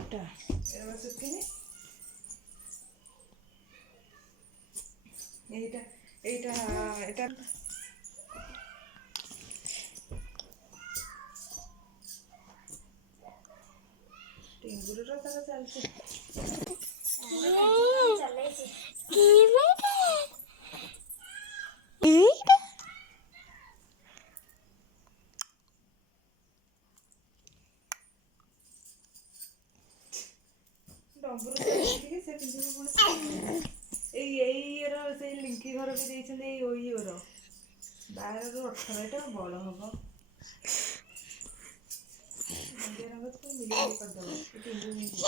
ଏଟା ଏରା ଶୁଖିନି ଏଇଟା ଏଇଟା ଏଇଟା ଟିଙ୍ଗୁରୁର ତାର ଚାଲିଛି ଡମ୍ବରୁ ଟିକେ ସେ ପିନ୍ଧିବ ପୁଣି ଏଇ ଇଏର ସେଇ ଲିଙ୍କି ଘର ବି ଦେଇଛନ୍ତି ଏଇ ଇଏର 12ରୁ 18 ଏଟା ବଡ଼ ହବ ହଳଦିଆ ରଙ୍ଗ ତ ମିଲେଇ କରିଦବ ଏ ପିନ୍ଧୁ ପିନ୍ଧୁ